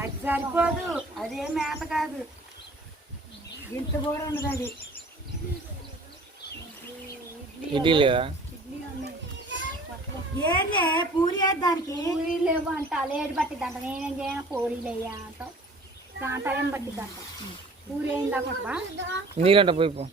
అది సరిపోదు, అదే మేత కాదు, ఇంత కూడా ఉండదు అది. ఇడ్లీ లేదా? ఏందే పూరి దానికి పూరీలు లేవు అంట, లేటు పట్టిద్దంట. నేనేం చేయను, పూరీలు వేయ అంటావు, సాంతరం పట్టిద్దంట. పూరి అయిందా కొట్టవా? నీళ్ళంట పోయిపో.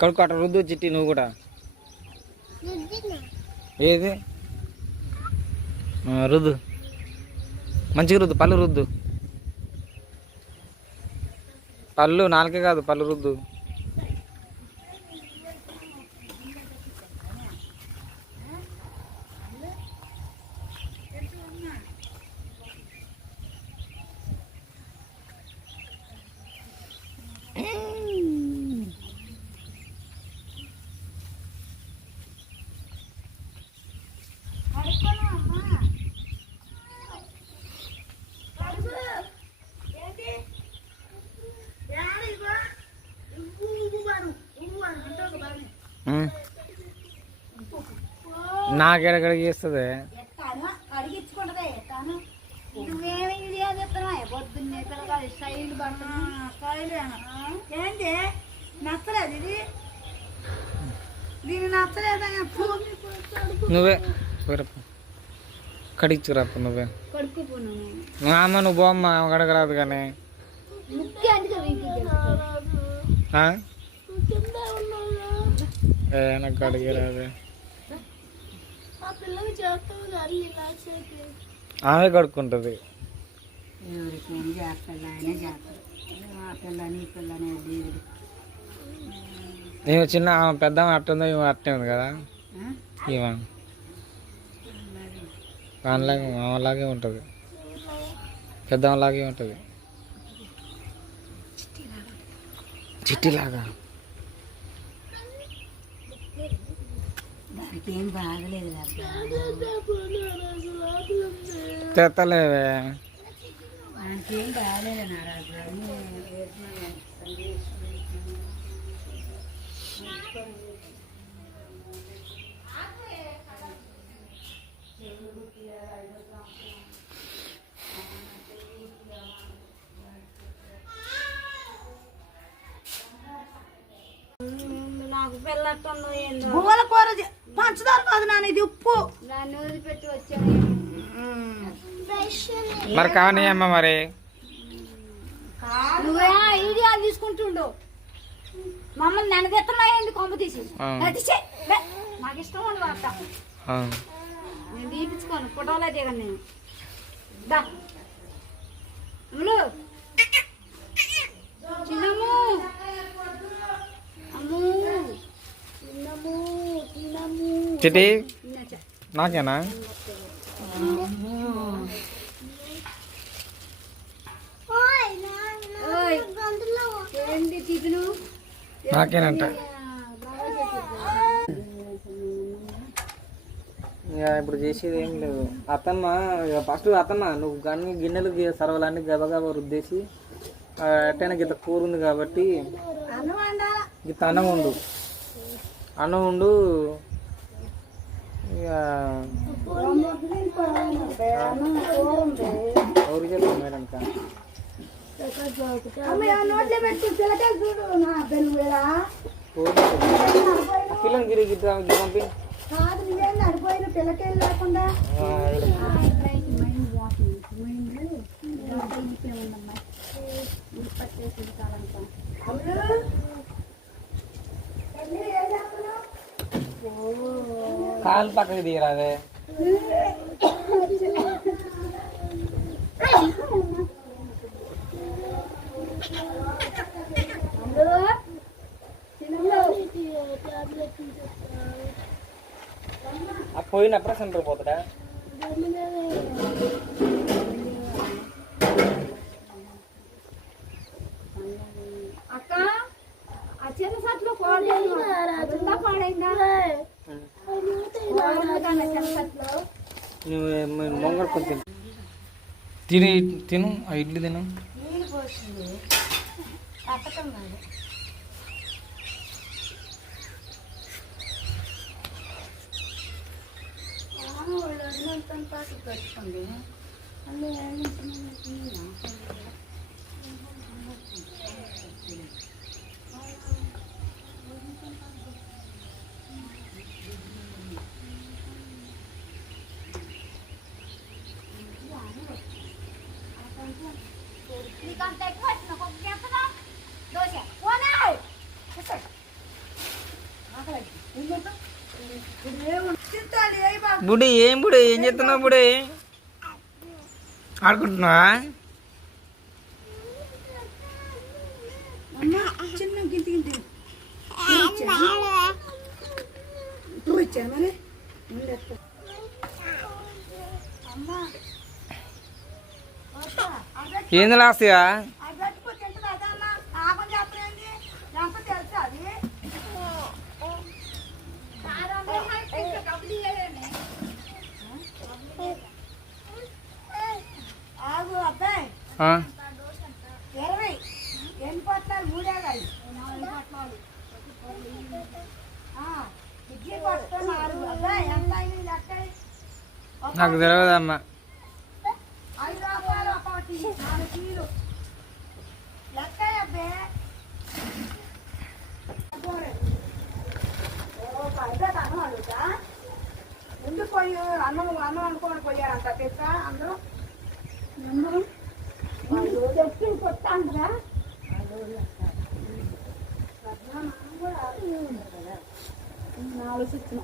కడుక్కు అట్ట రుద్దు చిట్టి, నువ్వు కూడా. ఏది రుద్దు, మంచిగా రుద్దు, పళ్ళు రుద్దు, పళ్ళు నాలుకే కాదు, పళ్ళు రుద్దు. నాకెడగడికి చేస్తుంది. ఏంటి నచ్చలేదు ఇది, దీన్ని నచ్చలేదా? నువ్వే కడిగిచ్చురాపు, నువ్వే. అమ్మ నువ్వు పోమ్మ, కడగరాదు కానీ. నాకు కడిగిరాదు. ఆమె కడుక్కుంటుంది. నేను చిన్న పెద్ద అట్టుందో ఇవి అట్టే ఉంది కదా, ఇవా దానిలాగే మామలాగే ఉంటుంది, పెద్దలాగే ఉంటుంది, చిట్టిలాగా. ఏం బాగలేదు, తెత్తలేవే, దానికేం బాగలేదు నారాజు. నాకు పిల్లట్టు గువ్వల కూర పంచదార కాదు నాన్న, ఇది ఉప్పు. దాన్ని వదిలిపెట్టి వచ్చాను. మరి కానీ అమ్మ, మరి నువ్వే ఐడియాలు తీసుకుంటుండు, మమ్మల్ని నన్ను తెస్తున్నాయండి కొంప తీసి. నాకు ఇష్టం ఉండదు అట్ట, నేను తీపించుకోను, ఫోటోలో దిగను నేను. దా చిన్నము, అమ్ము చిన్నము, చిన్నము చిటి నాకేనా? ఏంటి టిఫిను? నాకేనంట. ఇప్పుడు చేసేది ఏం లేదు. అత్తమ్మ ఫస్ట్, అత్తమ్మ నువ్వు కానీ గిన్నెలు సర్వలన్నీ గబగబా రుద్దేసి, ఎట్టైనా గిత్త కూర ఉంది కాబట్టి గిత్త అన్నం వండు, అన్నం వండు. ఇక ఎవరు చెప్పారు మేడం? పిల్లలు గిరి గిట్ట పంపి నడిపోయిన పిల్లకాయలు లేకుండా కాలు పక్కకి తీయరాదే. ఆ పోయినప్పుడే సెంటర్ పోతాడా? అక్క ఆ చిన్న సట్లో పాడైందా నువ్వు మొంగడు కొంచెం తిను ఆ ఇడ్లీ తిను. నీళ్ళు పోసింది పట్టకం కాదు. వాళ్ళు వదినంత పాటు పెట్టుకోండి. అందులో నీకంత ఎక్కువ వచ్చిన ఒక ఎంతనా దోశ పోనా బుడి ఏం బుడి ఏం చేస్తున్నావు? బుడి ఆడుకుంటున్నావా? చిన్న గింటి గింటి వచ్చా మరి ఏంది లాస్ట్గా? అది చచ్చిపోతే తింటుంది అదన్న నాకు చెప్పలేండి ఎంత తెలుసు అది. ఆగు అబ్బాయి 20 ఎన్ని పట్టాలు 3 కాదు ఇడ్లీ పట్టు 4 అబ్బాయి ఎంత అయింది లెక్క? నాకు తెలియదమ్మా. 5 రూపాయలు ఒకటి 4 కిలో లెక్క అబ్బాయి. ముందు పోయి అన్నం అనుకోని పోయారంట తెచ్చా అందరూ చెప్పి కొట్టాండ్రా ఆలోచించిన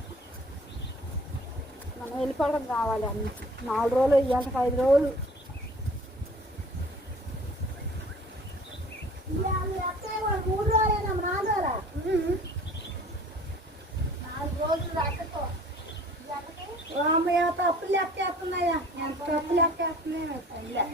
మనం వెళ్ళిపోవడం కావాలి అన్ని 4 రోజులు ఇవాళకి 5 రోజులు. మూడు రోజులైనా 4 రోజులా? 4 రోజులు రాకపో ఎంత అప్పులు లెక్కేస్తున్నాయా? ఎంత అప్పులు లెక్కేస్తున్నాయా?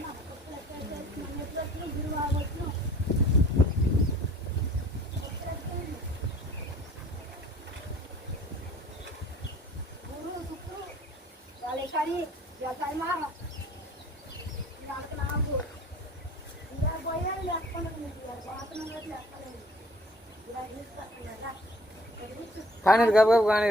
గురు శుక్రు వాళ్ళ కని మారం నాకు ఇలా పోయాలి లేకపోతే కానీ గబగబ కానీ